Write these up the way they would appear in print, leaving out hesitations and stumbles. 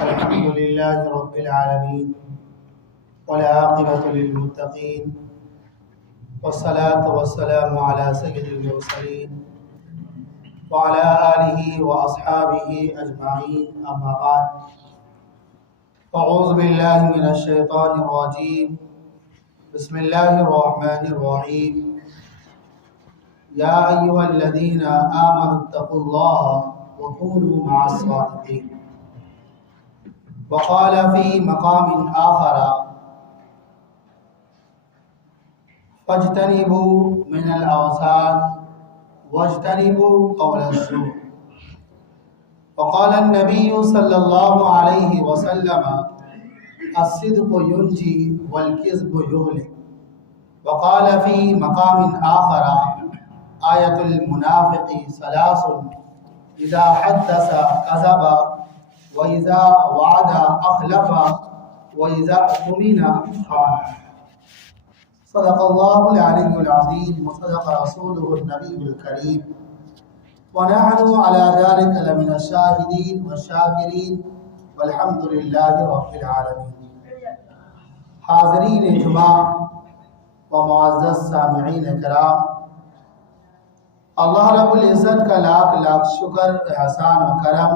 الحمد لله رب العالمين والعاقبة للمتقين والصلاة والسلام على سيد المرسلين وعلى آله وأصحابه أجمعين أما بعد أعوذ بالله من الشيطان الرجيم بسم الله الرحمن الرحيم يا أيها الذين آمنوا اتقوا الله وكونوا مع الصادقين وقال في مقام آخر فاجتنبوا من الأوثان واجتنبوا قول الزور وقال النبي صلى الله عليه وسلم الصدق ينجي والكذب يهلك وقال في مقام آخر آية المنافق ثلاث إذا حدث كذب وإذا وعد أخلف وإذا اؤتمن خان صدق الله العلي العظيم وصدق رسوله النبي الكريم ونحن على ذلك لمن الشاهدين والشاكرين والحمد لله رب العالمين. حاضرین اجماع و معزز سامعین کرام، اللہ رب العزت کا لاکھ لاکھ شکر احسان و کرم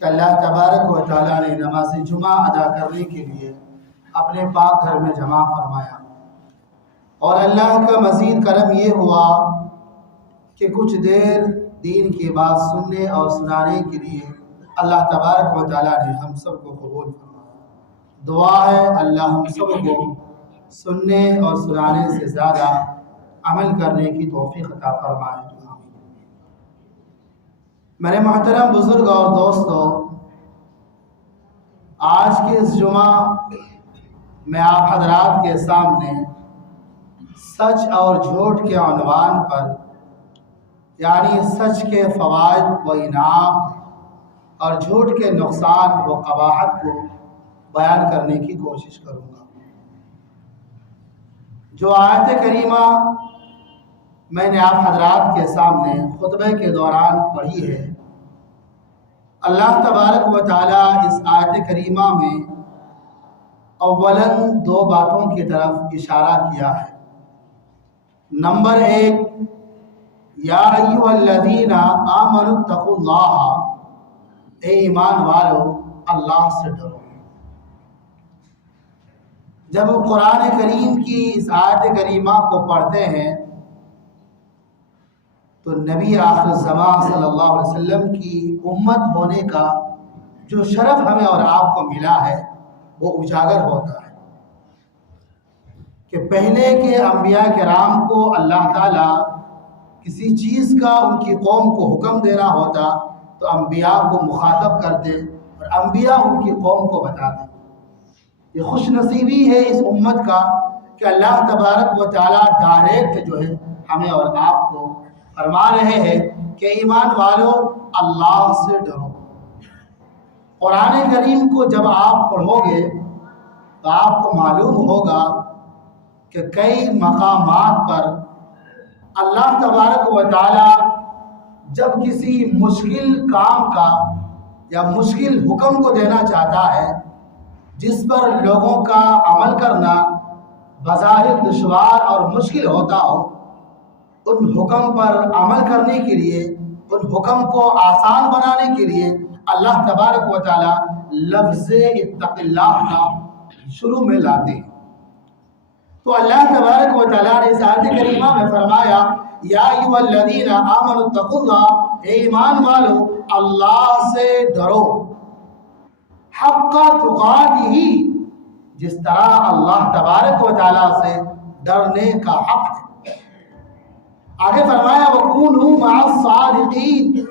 کہ اللہ تبارک و تعالیٰ نے نماز جمعہ ادا کرنے کے لیے اپنے پاک گھر میں جمع فرمایا، اور اللہ کا مزید کرم یہ ہوا کہ کچھ دیر دین کی بات سننے اور سنانے کے لیے اللہ تبارک و تعالیٰ نے ہم سب کو قبول فرمایا۔ دعا ہے اللہ ہم سب کو سننے اور سنانے سے زیادہ عمل کرنے کی توفیق عطا فرمائے۔ میرے محترم بزرگ اور دوستو، آج کے اس جمعہ میں آپ حضرات کے سامنے سچ اور جھوٹ کے عنوان پر، یعنی سچ کے فوائد و انعام اور جھوٹ کے نقصان و قباحت کو بیان کرنے کی کوشش کروں گا۔ جو آیت کریمہ میں نے آپ حضرات کے سامنے خطبے کے دوران پڑھی ہے، اللہ تبارک و تعالیٰ اس آیت کریمہ میں اولاً دو باتوں کی طرف اشارہ کیا ہے۔ نمبر 1، یا ایھا الذین آمنوا اتقوا اللہ، اے ایمان والو اللہ سے ڈرو۔ جب قرآن کریم کی اس آیت کریمہ کو پڑھتے ہیں تو نبی آخر الزمان صلی اللہ علیہ وسلم کی امت ہونے کا جو شرف ہمیں اور آپ کو ملا ہے وہ اجاگر ہوتا ہے کہ پہلے کے انبیاء کرام کو اللہ تعالیٰ کسی چیز کا ان کی قوم کو حکم دینا ہوتا تو انبیاء کو مخاطب کرتے اور انبیاء ان کی قوم کو بتاتے۔ یہ خوش نصیبی ہے اس امت کا کہ اللہ تبارک و تعالیٰ ڈائریکٹ جو ہے ہمیں اور آپ کو فرما رہے ہیں کہ ایمان والو اللہ سے ڈرو۔ قرآن کریم کو جب آپ پڑھو گے تو آپ کو معلوم ہوگا کہ کئی مقامات پر اللہ تبارک و تعالیٰ جب کسی مشکل کام کا یا مشکل حکم کو دینا چاہتا ہے جس پر لوگوں کا عمل کرنا بظاہر دشوار اور مشکل ہوتا ہو، ان حکم پر عمل کرنے کے لیے، ان حکم کو آسان بنانے کے لیے اللہ تبارک و تعالیٰ لفظ اتق اللہ کا شروع میں لاتے ہیں۔ تو اللہ تبارک و تعالیٰ نے اس آیت کریمہ میں فرمایا یا ایھا الذین آمنوا اتقوا اللہ، اے ایمان والو اللہ سے ڈرو، حق تقاتہ، جس طرح اللہ تبارک و تعالیٰ سے ڈرنے کا حق ہے۔ آگے فرمایا وَكُونُوا مَعَ الصَّادِقِينَ،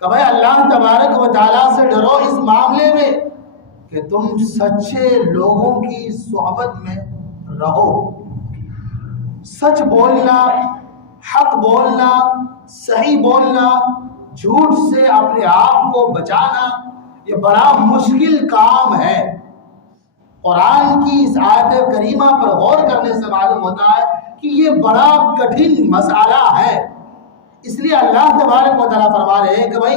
کہ بھائی اللہ تبارک و تعالیٰ سے ڈرو اس معاملے میں کہ تم سچے لوگوں کی صحبت میں رہو۔ سچ بولنا، حق بولنا، صحیح بولنا، جھوٹ سے اپنے آپ کو بچانا یہ بڑا مشکل کام ہے۔ قرآن کی اس آیت کریمہ پر غور کرنے سے معلوم ہوتا ہے کہ یہ بڑا کٹھن مسئلہ ہے۔ اس لیے اللہ تبارک و تعالیٰ فرما رہے ہیں کہ بھائی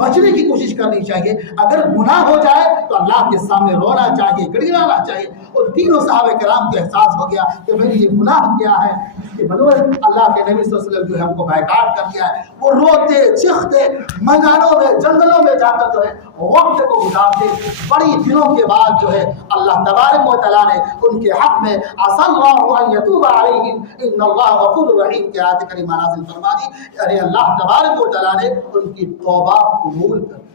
بچنے کی کوشش کرنی چاہیے. اگر گناہ ہو جائے تو اللہ کے سامنے رونا چاہیے, گڑگڑانا چاہیے. اور تینوں صحابہ کرام کو احساس ہو گیا کہ میں نے یہ گناہ کیا ہے, اس کے بدولت اللہ کے نبی صلی اللہ علیہ وسلم جو ہے ہم کو بائیکاٹ کر دیا ہے. وہ روتے چیختے میدانوں میں جنگلوں میں جا کر جو ہے وقت کو گزارتے. بڑی دنوں کے بعد جو ہے اللہ تبارک و تعالیٰ نے ان کے حق میں عسى الله ان يتوب عليهم ان الله غفور رحیم کی آیت کریمہ نازل فرما دی. یعنی اللہ تبارک و تعالیٰ نے ان کی توبہ قبول کر دی.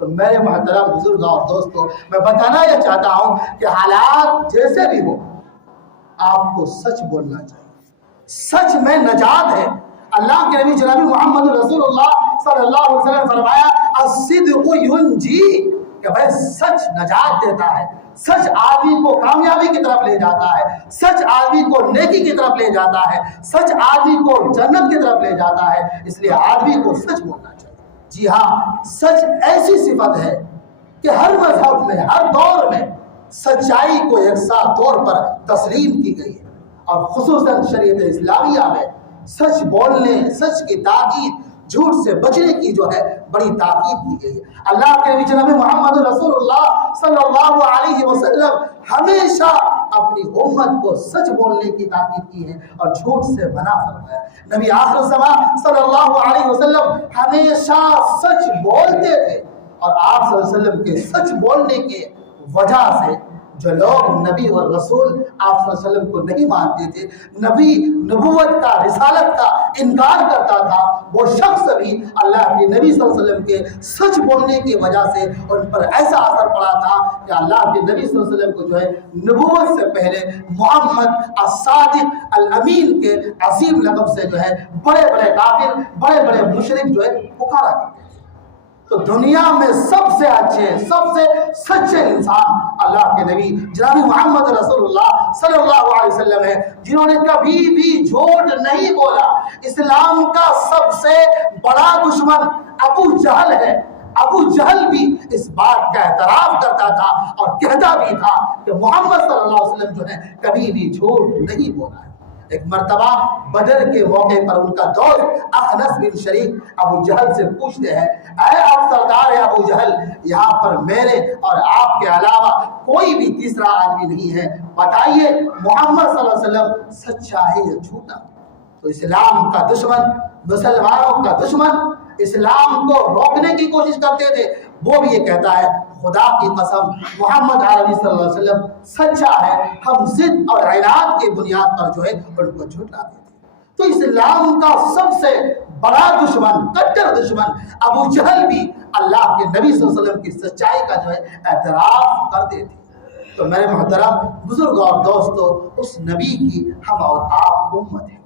تو میرے محترم بزرگ اور دوستو, میں بتانا یہ چاہتا ہوں کہ حالات جیسے بھی ہو آپ کو سچ بولنا چاہیے. سچ میں نجات ہے. اللہ کے نبی جناب محمد رسول اللہ صلی اللہ علیہ وسلم نے فرمایا الصدق ینجی, کہ بھائی سچ نجات دیتا ہے. سچ آدمی کو کامیابی کی طرف لے جاتا ہے. سچ آدمی کو نیکی کی طرف لے جاتا ہے. سچ آدمی کو جنت کی طرف لے جاتا ہے. اس لیے آدمی کو سچ بولنا چاہیے. جی ہاں, سچ ایسی صفت ہے کہ ہر مذہب میں, ہر دور میں سچائی کو یکساں طور پر تسلیم کی گئی ہے. اور خصوصاً شریعت اسلامیہ میں سچ بولنے, سچ کی تاکید, جھوٹ سے بچنے کی جو ہے بڑی تاکید کی گئی ہے. اللہ کے نبی جناب محمد رسول اللہ صلی اللہ علیہ وسلم ہمیشہ اپنی امت کو سچ بولنے کی تاکید کی ہے اور جھوٹ سے منع فرمایا. نبی آخر الزمان صلی اللہ علیہ وسلم ہمیشہ سچ بولتے تھے, اور آپ صلی اللہ علیہ وسلم کے سچ بولنے کی وجہ سے جو لوگ نبی اور رسول آپ صلی اللہ علیہ وسلم کو نہیں مانتے تھے, نبی نبوت کا, رسالت کا انکار کرتا تھا, وہ شخص بھی اللہ کے نبی صلی اللہ علیہ وسلم کے سچ بولنے کی وجہ سے ان پر ایسا اثر پڑا تھا کہ اللہ کے نبی صلی اللہ علیہ وسلم کو جو ہے نبوت سے پہلے محمد الصادق الامین کے عظیم لقب سے جو ہے بڑے بڑے کافر, بڑے بڑے مشرک جو ہے پکارا کرتے. تو دنیا میں سب سے اچھے, سب سے سچے انسان اللہ کے نبی جناب محمد رسول اللہ صلی اللہ علیہ وسلم ہے, جنہوں نے کبھی بھی جھوٹ نہیں بولا. اسلام کا سب سے بڑا دشمن ابو جہل ہے. ابو جہل بھی اس بات کا اعتراف کرتا تھا اور کہتا بھی تھا کہ محمد صلی اللہ علیہ وسلم جو ہے کبھی بھی جھوٹ نہیں بولا ہے. ایک مرتبہ بدر کے موقع پر ان کا دوست اخنس بن شریک ابو جہل سے پوچھتے ہیں, اے آپ سردار ابو جہل, یہاں پر میرے اور آپ کے علاوہ کوئی بھی تیسرا آدمی نہیں ہے, بتائیے محمد صلی اللہ علیہ وسلم سچا ہے یا جھوٹا؟ تو اسلام کا دشمن, مسلمانوں کا دشمن اسلام کو روکنے کی کوشش کرتے تھے, وہ بھی یہ کہتا ہے خدا کی قسم محمد عربی صلی اللہ علیہ وسلم سچا ہے, ہم ضد اور عناد کی بنیاد پر جو ہے ان کو جھٹلاتے تھے. تو اسلام کا سب سے بڑا دشمن, کٹر دشمن ابو جہل بھی اللہ کے نبی صلی اللہ علیہ وسلم کی سچائی کا جو ہے اعتراف کرتے تھے. تو میرے محترم بزرگ اور دوستو, اس نبی کی ہم اور آپ امت ہیں.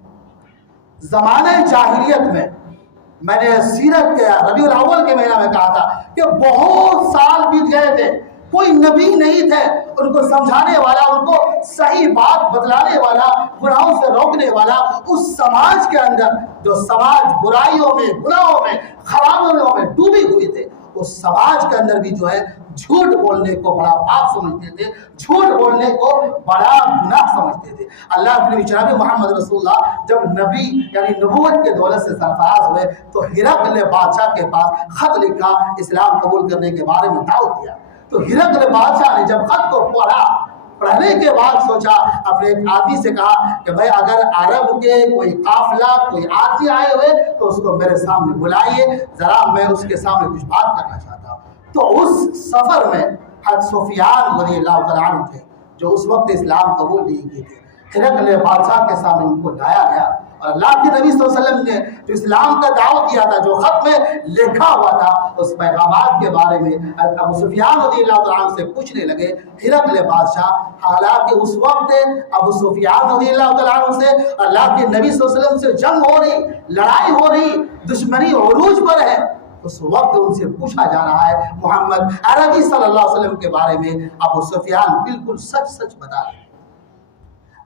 زمانہ جاہلیت میں نے سیرت کے ربیع الاول کے مہینہ میں کہا تھا کہ بہت سال بیت گئے تھے, کوئی نبی نہیں تھے ان کو سمجھانے والا, ان کو صحیح بات بتلانے والا, گناہوں سے روکنے والا. اس سماج کے اندر جو سماج برائیوں میں, گناہوں میں, خرابیوں میں ڈوبی ہوئی تھے, اس سماج کے اندر بھی جو ہے جھوٹ بولنے کو بڑا پاپ سمجھتے تھے, جھوٹ بولنے کو بڑا گناہ سمجھتے تھے. اللہ کے نبی جناب محمد رسول اللہ جب نبی یعنی نبوت کے دولت سے سرفراز ہوئے تو ہرقل بادشاہ کے پاس خط لکھا اسلام قبول کرنے کے بارے میں دعوت دیا. تو ہرقل بادشاہ نے جب خط کو پڑھا, پڑھنے کے بعد سوچا, اپنے ایک آدمی سے کہا کہ بھائی اگر عرب کے کوئی قافلہ, کوئی آدمی آئے ہوئے تو اس کو میرے سامنے بلائیے, ذرا میں اس کے سامنے کچھ بات کرنا چاہتا ہوں. تو اس سفر میں حضرت سفیان رضی اللہ تعالیٰ عنہ تھے جو اس وقت اسلام قبول نہیں کیے تھے. ہرقل بادشاہ کے سامنے ان کو لایا گیا اور اللہ کے نبی صلی اللہ علیہ وسلم نے جو اسلام کا دعوت دیا تھا, جو خط میں لکھا ہوا تھا, اس پیغامات کے بارے میں ابو سفیان رضی اللہ تعالیٰ عنہ سے پوچھنے لگے. ہرقل بادشاہ, حالانکہ اس وقت ابو سفیان رضی اللہ تعالیٰ عنہ سے اللہ کے نبی صلی اللہ علیہ وسلم سے جنگ ہو رہی, لڑائی ہو رہی, دشمنی عروج پر ہے, اس وقت ان سے پوچھا جا رہا ہے محمد عربی صلی اللہ علیہ وسلم کے بارے میں. ابو سفیان بالکل سچ سچ بتا رہے ہیں.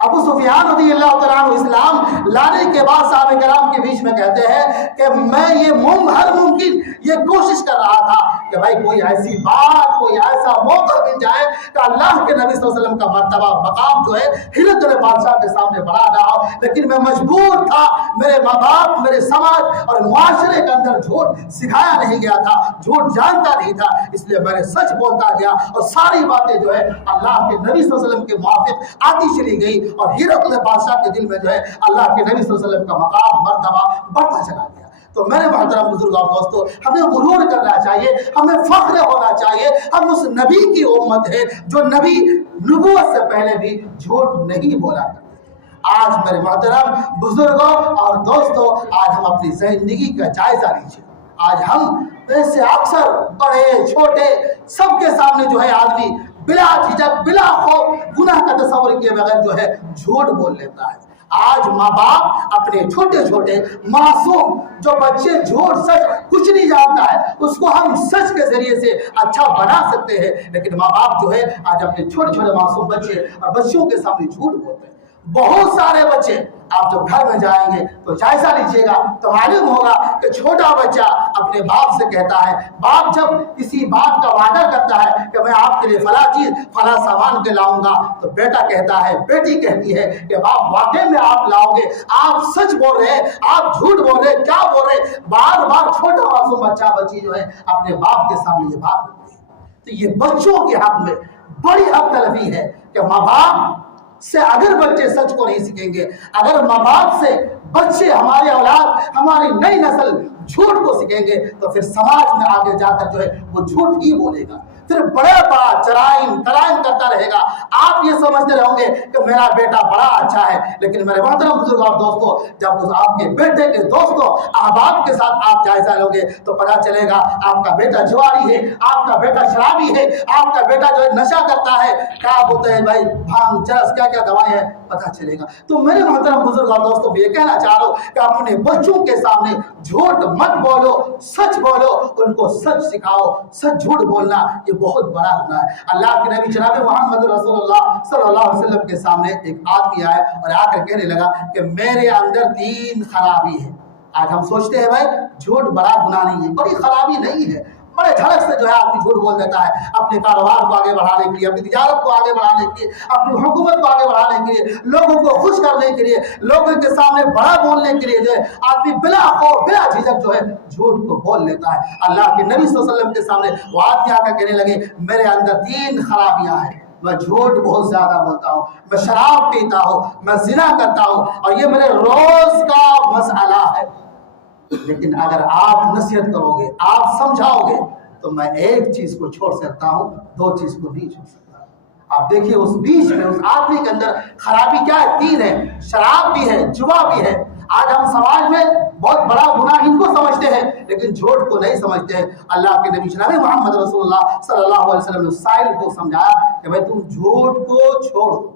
ابو سفیان رضی اللہ تعالیٰ عنہ اسلام لانے کے بعد صحابہ کرام کے بیچ میں کہتے ہیں کہ میں یہ ہر ممکن یہ کوشش کر رہا تھا کہ بھائی کوئی ایسی بات، کوئی ایسا موقع مل جائے کہ اللہ کے نبی صلی اللہ علیہ وسلم کا مرتبہ مقام جو ہے ہرقل بادشاہ کے سامنے بڑھا رہا ہو، لیکن میں مجبور تھا، میرے ماں باپ، میرے سماج اور معاشرے کے اندر جھوٹ سکھایا نہیں گیا تھا، جھوٹ جانتا نہیں تھا، اس لیے میں نے سچ بولتا گیا اور ساری باتیں جو ہے اللہ کے نبی صلی اللہ علیہ وسلم کے موافق آتی چلی گئی اور ہرقل بادشاہ کے دل میں جو ہے اللہ کے نبی صلی اللہ علیہ وسلم کا مقام مرتبہ بڑھتا چلا گیا۔ تو میرے محترم بزرگ اور دوستو، ہمیں غرور کرنا چاہیے، ہمیں فخر ہونا چاہیے، ہم اس نبی کی امت ہے جو نبی نبوت سے پہلے بھی جھوٹ نہیں بولا کرتے۔ آج میرے محترم بزرگوں اور دوستو، آج ہم اپنی زندگی کا جائزہ لیجیے۔ آج ہم ایسے اکثر بڑے چھوٹے سب کے سامنے جو ہے آدمی بلا جھجک بلا خوف گناہ کا تصور کیے بغیر جو ہے جھوٹ بول لیتا ہے۔ آج ماں باپ اپنے چھوٹے چھوٹے معصوم جو بچے جھوٹ سچ کچھ نہیں جانتا ہے اس کو ہم سچ کے ذریعے سے اچھا بنا سکتے ہیں، لیکن ماں باپ جو ہے آج اپنے چھوٹے چھوٹے معصوم بچے اور بچیوں کے سامنے جھوٹ بولتے ہیں۔ بہت سارے بچے آپ جب گھر میں جائیں گے تو جائزہ لیجیے گا تو معلوم ہوگا کہ چھوٹا بچہ اپنے باپ سے کہتا ہے، باپ جب کسی بات کا وعدہ کرتا ہے کہ میں آپ کے لیے فلاں چیز فلاں سامان کے لاؤں گا، تو بیٹا کہتا ہے، بیٹی کہتی ہے کہ باپ واقعی میں آپ لاؤ گے، آپ سچ بول رہے ہیں، آپ جھوٹ بول رہے ہیں، کیا بول رہے ہیں؟ بار بار چھوٹا معصوم بچہ بچی جو ہے اپنے باپ کے سامنے یہ بات ہوتی ہے۔ تو یہ بچوں کے حق میں بڑی حق تلفی ہے کہ ماں باپ سے اگر بچے سچ کو نہیں سیکھیں گے، اگر ماں باپ سے بچے، ہمارے اولاد، ہماری نئی نسل جھوٹ کو سیکھیں گے تو پھر سماج میں آگے جا کر جو ہے وہ جھوٹ ہی بولے گا، پھر بڑے بڑا جرائم کرتا رہے گا۔ آپ یہ سمجھتے رہو گے کہ میرا بیٹا بڑا اچھا ہے، لیکن میرے محترم بزرگ اور دوستو، جب اس آپ کے بیٹے کے دوستوں احباب کے ساتھ آپ جائزہ لو گے تو پتہ چلے گا آپ کا بیٹا جواری ہے، آپ کا بیٹا شرابی ہے، آپ کا بیٹا جو ہے نشہ کرتا ہے، کیا بولتے ہیں بھائی، بھانگ چرس کیا کیا دوائیں ہیں، پتہ چلے گا۔ تو میرے محترم بزرگ اور دوستو، میں یہ کہنا چاہ رہا ہوں کہ اپنے بچوں کے سامنے جھوٹ مت بولو، سچ بولو، ان کو سچ سکھاؤ۔ سچ جھوٹ بولنا یہ بہت بڑا گناہ ہے۔ اللہ کے نبی جناب محمد رسول اللہ صلی اللہ علیہ وسلم کے سامنے ایک آدمی آئے اور آ کر کہنے لگا کہ میرے اندر 3 خرابی ہے۔ آج ہم سوچتے ہیں بھائی جھوٹ بڑا گناہ نہیں ہے، بڑی خرابی نہیں ہے، بڑے دھڑک سے جو ہے آدمی جھوٹ بول دیتا ہے اپنے کاروبار کو آگے بڑھانے کے لیے، اپنی تجارت کو آگے بڑھانے کے لیے، اپنی حکومت کو آگے بڑھانے کے لیے، لوگوں کو خوش کرنے کے لیے، لوگوں کے سامنے بڑا بولنے کے لیے جو ہے آدمی بلا خوف بلا جھجک جو ہے جھوٹ کو بول لیتا ہے۔ اللہ کے نبی صلی اللہ علیہ وسلم کے سامنے وہ آدمی آ کر کہنے لگے میرے اندر 3 خرابیاں ہیں، میں جھوٹ بہت زیادہ بولتا ہوں، میں شراب پیتا ہوں، میں زنا کرتا ہوں اور یہ میرے روز کا مسئلہ ہے، لیکن اگر آپ نصیحت کرو گے، آپ سمجھاؤ گے تو میں ایک چیز کو چھوڑ سکتا ہوں، 2 چیز کو نہیں چھوڑ سکتا۔ آپ دیکھیے اس بیچ میں اس آدمی کے اندر خرابی کیا ہے؟ 3 ہے، شراب بھی ہے، جوا بھی ہے۔ آج ہم سماج میں بہت بڑا گناہ ان کو سمجھتے ہیں لیکن جھوٹ کو نہیں سمجھتے ہیں۔ اللہ کے نبی جناب محمد رسول اللہ صلی اللہ علیہ وسلم نے سائل کو سمجھایا کہ بھائی تم جھوٹ کو چھوڑ دو،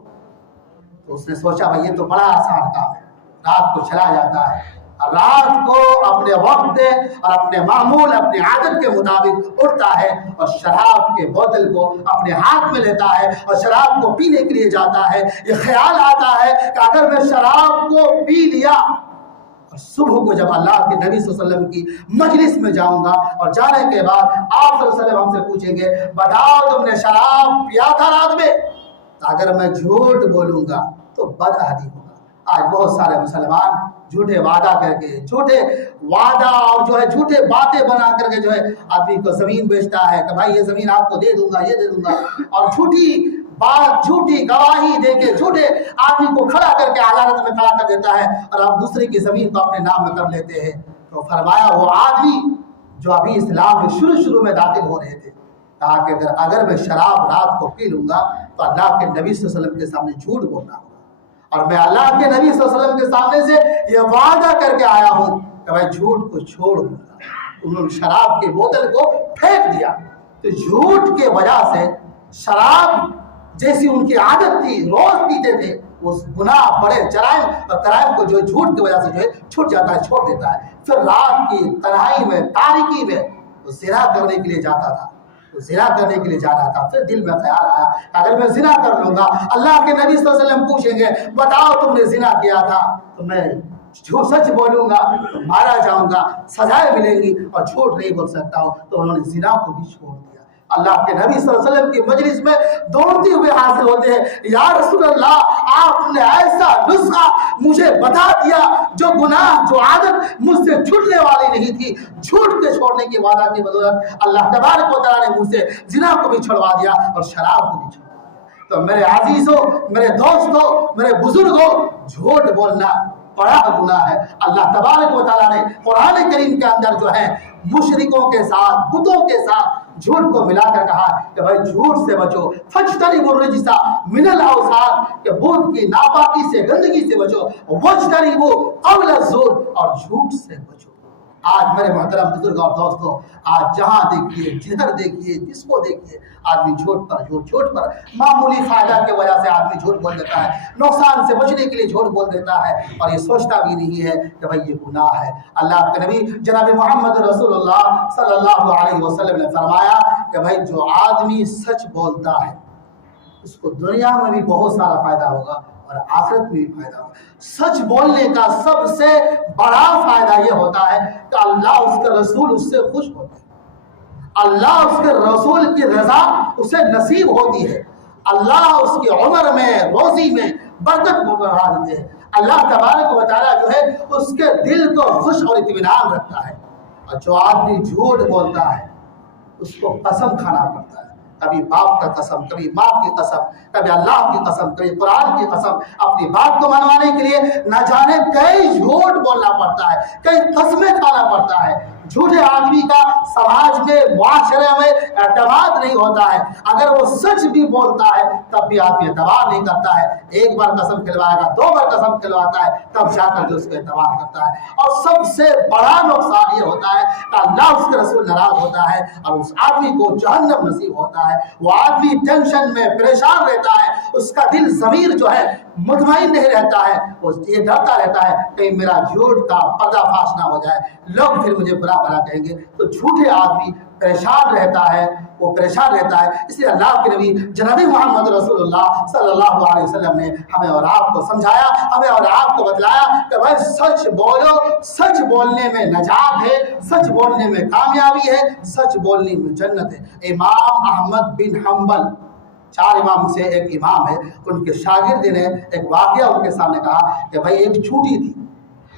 تو اس نے سوچا بھائی یہ تو بڑا آسان کام ہے، رات کو چلا جاتا ہے، رات کو اپنے وقت اور اپنے معمول اپنی عادت کے مطابق اٹھتا ہے اور شراب کے بوتل کو اپنے ہاتھ میں لیتا ہے اور شراب کو پینے کے لیے جاتا ہے۔ یہ خیال آتا ہے کہ اگر میں شراب کو پی لیا اور صبح کو جب اللہ کے نبی صلی اللہ علیہ وسلم کی مجلس میں جاؤں گا اور جانے کے بعد آپ صلی اللہ علیہ وسلم ہم سے پوچھیں گے بتاؤ تم نے شراب پیا تھا رات میں، اگر میں جھوٹ بولوں گا تو بدعہدی ہوگا۔ آج بہت سارے مسلمان جھوٹے وعدہ کر کے، جھوٹے وعدہ اور جو ہے جھوٹے باتیں بنا کر کے جو ہے آدمی کو زمین بیچتا ہے کہ بھائی یہ زمین آپ کو دے دوں گا، یہ دے دوں گا، اور جھوٹی بات، جھوٹی گواہی دے کے جھوٹے آدمی کو کھڑا کر کے عدالت میں کھڑا کر دیتا ہے اور آپ دوسرے کی زمین کو اپنے نام میں کر لیتے ہیں۔ تو فرمایا وہ آدمی جو ابھی اسلام میں شروع میں داخل ہو رہے تھے، کہا کہ اگر میں شراب رات کو پی لوں گا تو اللہ کے نبی صلی اللہ علیہ وسلم کے سامنے جھوٹ بولنا ہوگا، اور میں اللہ کے نبی صلی اللہ علیہ وسلم کے سامنے سے یہ وعدہ کر کے آیا ہوں کہ میں جھوٹ کو چھوڑ دوں گا۔ انہوں نے شراب کی بوتل کو پھینک دیا۔ تو جھوٹ کے وجہ سے شراب جیسی ان کی عادت تھی، روز پیتے تھے، اس گناہ بڑے جرائم اور کرائم کو جو جھوٹ کی وجہ سے جو ہے چھوٹ جاتا ہے، چھوڑ دیتا ہے۔ پھر رات کی تنہائی میں، تاریکی میں وہ زنا کرنے کے لیے جاتا تھا، تو زنا کرنے کے لیے جا رہا تھا. پھر دل میں خیال آیا اگر میں زنا کر لوں گا, اللہ کے نبی صلی اللہ علیہ وسلم پوچھیں گے بتاؤ تم نے زنا کیا تھا, تو میں جھوٹ سچ بولوں گا تو مارا جاؤں گا, سزائیں ملیں گی, اور جھوٹ نہیں بول سکتا ہوں. تو انہوں نے زنا کو بھی چھوڑ دیا. اللہ کے نبی صلی اللہ علیہ وسلم کی مجلس میں دوڑتے ہوئے حاضر ہوتے ہیں, یا رسول اللہ آپ نے ایسا نسخہ مجھے بتا دیا جو گناہ جو عادت مجھ سے چھوٹنے والی نہیں تھی, جھوٹ کے چھوڑنے کے وعدہ کی بدولت اللہ تبارک و تعالیٰ نے مجھ سے زنا کو بھی چھڑوا دیا اور شراب کو بھی چھڑوا دیا. تو میرے عزیزوں, میرے دوستوں, میرے بزرگوں, جھوٹ بولنا بڑا گناہ ہے. اللہ تبارک و تعالیٰ نے قرآن کریم کے اندر جو ہے مشرکوں کے ساتھ, بتوں کے ساتھ جھوٹ کو ملا کر کہا کہ بھائی جھوٹ سے بچو, فاجتنبوا الرجس من الاوثان, کہ بت کی ناپاکی سے, گندگی سے بچو, واجتنبوا قول الزور, اور جھوٹ سے بچو. آج میرے محترم بزرگ اور دوستوں, آج جہاں دیکھیے, جدھر دیکھیے, جس کو دیکھیے, آدمی جھوٹ پر جھوٹ, جھوٹ پر معمولی فائدہ کی وجہ سے آدمی جھوٹ بول دیتا ہے, نقصان سے بچنے کے لیے جھوٹ بول دیتا ہے, اور یہ سوچتا بھی نہیں ہے کہ بھائی یہ گناہ ہے. اللہ کے نبی جناب محمد رسول اللہ صلی اللہ علیہ وسلم نے فرمایا کہ بھائی جو آدمی سچ بولتا ہے اس کو دنیا میں بھی بہت سارا فائدہ ہوگا اور آخرت میں بھی فائدہ ہوگا. سچ بولنے کا سب سے بڑا فائدہ یہ ہوتا ہے کہ اللہ اس کے رسول اس سے خوش ہوتے ہیں, اللہ اس کے رسول کی رضا اسے نصیب ہوتی ہے, اللہ اس کی عمر میں, روزی میں برکت بڑھا دیتے ہیں. اللہ تبارک و تعالیٰ جو ہے اس کے دل کو خوش اور اطمینان رکھتا ہے. اور جو آدمی جھوٹ بولتا ہے اس کو قسم کھانا پڑتا ہے, کبھی باپ کا قسم, کبھی ماں کی قسم, کبھی اللہ کی قسم, کبھی قرآن کی قسم. اپنی بات کو منوانے کے لیے نہ جانے کئی جھوٹ بولنا پڑتا ہے, کئی قسمیں کھانا پڑتا ہے. جھوٹے آدمی کا سماج میں, معاشرے میں اعتماد نہیں ہوتا ہے. اگر وہ سچ بھی بولتا ہے تب بھی آدمی اعتبار نہیں کرتا ہے. ایک بار قسم کھلوائے گا, دو بار قسم کھلواتا ہے, تب جا کر جو اس کو اعتبار کرتا ہے. اور سب سے بڑا نقصان یہ ہوتا ہے کہ اللہ اس کے رسول ناراض ہوتا ہے اور اس آدمی کو جہنم نصیب ہوتا ہے. وہ آدمی ٹینشن میں پریشان رہتا ہے, اس کا دل ضمیر جو ہے مطمئن نہیں رہتا ہے, وہ یہ ڈرتا رہتا ہے کہ میرا جھوٹ کا پردہ فاش نہ ہو جائے, لوگ پھر مجھے برا بھلا کہیں گے. تو جھوٹے آدمی پریشان رہتا ہے, وہ پریشان رہتا ہے. اس لیے اللہ کے نبی جناب محمد رسول اللہ صلی اللہ علیہ وسلم نے ہمیں اور آپ کو سمجھایا, ہمیں اور آپ کو بتلایا کہ بھائی سچ بولو, سچ بولنے میں نجات ہے, سچ بولنے میں کامیابی ہے, سچ بولنے میں جنت ہے. امام احمد بن حنبل, 4 امام سے ایک امام ہے, ان کے شاگرد نے ایک واقعہ ان کے سامنے کہا کہ بھائی ایک چونٹی تھی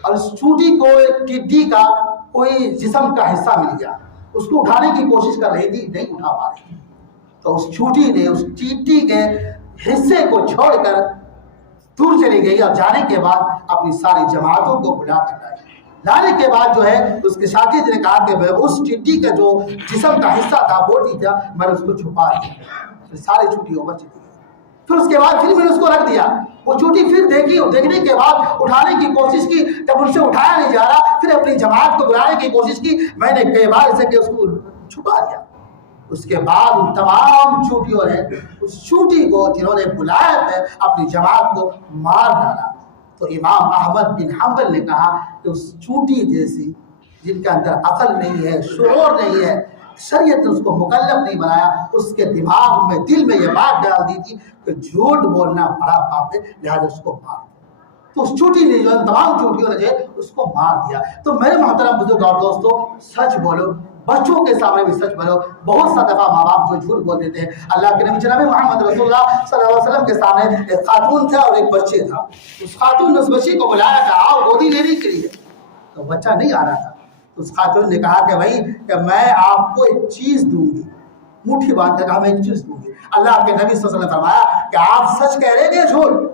اور اس چونٹی کو ایک ٹڈی کا کوئی جسم کا حصہ مل گیا, اس کو اٹھانے کی کوشش کر رہی تھی, نہیں اٹھا پا رہی. تو اس چونٹی نے اس چیٹی کے حصے کو چھوڑ کر دور چلی گئی, اور جانے کے بعد اپنی ساری جماعتوں کو بلا کر لائی. لانے کے بعد جو ہے اس کے شاگرد نے کہا کہ اس چیٹی کا جو جسم کا حصہ تھا, بوٹی تھا, میں نے اس کو چھپا دیا. ساری چونٹیوں بچ گئی. پھر اس کے بعد پھر میں نے اس کو رکھ دیا. وہ چونٹی پھر دیکھی, اور دیکھنے کے بعد اٹھانے کی کوشش کی. جب ان سے اٹھایا نہیں جا رہا, پھر اپنی جماعت کو بلانے کی کوشش کی. میں نے کئی بار اسے کہ اس کو چھپا دیا. اس کے بعد ان تمام چونٹیوں نے اس چونٹی کو جنہوں نے بلایا تھا اپنی جماعت کو مار ڈالا. تو امام احمد بن حنبل نے کہا کہ اس چونٹی جیسی جن کے اندر عقل نہیں ہے, شعور نہیں ہے, شریعت نے اس کو مکلف نہیں بنایا, اس کے دماغ میں, دل میں یہ بات ڈال دی تھی کہ جھوٹ بولنا بڑا پاپ ہے, لہٰذا اس کو مار دیا. تو اس چونٹی نے جو تمام چونٹیوں نے اس کو مار دیا. تو میرے محترم بزرگ اور دوستوں, سچ بولو, بچوں کے سامنے بھی سچ بولو. بہت سا دفعہ ماں باپ جو جھوٹ بول دیتے ہیں. اللہ کے نبی جناب محمد رسول اللہ صلی اللہ علیہ وسلم کے سامنے ایک خاتون تھا اور ایک بچے تھا. اس خاتون نے اس بچے کو بلایا کہ آؤ گودی لینے کے لیے, تو بچہ نہیں آ رہا تھا. اس خاتون نے کہا کہ بھائی کہ میں آپ کو ایک چیز دوں گی, مٹھی باندھ کر ہمیں ایک چیز دوں گی. اللہ کے نبی صلی اللہ علیہ وسلم نے فرمایا کہ آپ سچ کہہ رہے ہیں جھوٹ؟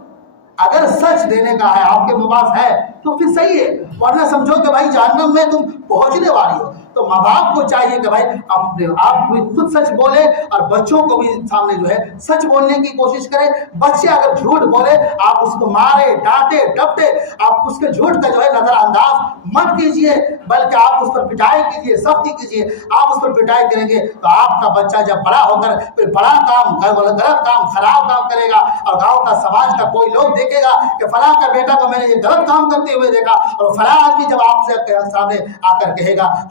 اگر سچ دینے کا ہے, آپ کے پاس ہے تو پھر صحیح ہے, ورنہ سمجھو کہ بھائی جہنم میں تم پہنچنے والی ہو. تو ماں باپ کو چاہیے کہ بھائی اپنے آپ خود سچ بولے اور بچوں کو بھی سامنے جو ہے سچ بولنے کی کوشش کرے. بچے اگر جھوٹ بولے, آپ اس کو مارے, ڈانٹے, ڈپٹے, آپ اس کے جھوٹ کا جو ہے نظر انداز مت کیجیے, بلکہ آپ اس پر پٹائی کیجیے, سختی کیجیے. آپ اس پر پٹائی کریں گے تو آپ کا بچہ جب بڑا ہو کر کوئی بڑا کام, غلط کام, خراب کام کرے گا, اور گاؤں کا, سماج کا کوئی لوگ دیکھے گا کہ فلاں کا بیٹا کو میں نے یہ غلط کام کرتے ہوئے دیکھا, اور فلاں آدمی جب آپ سے سامنے آ کر کہے گا,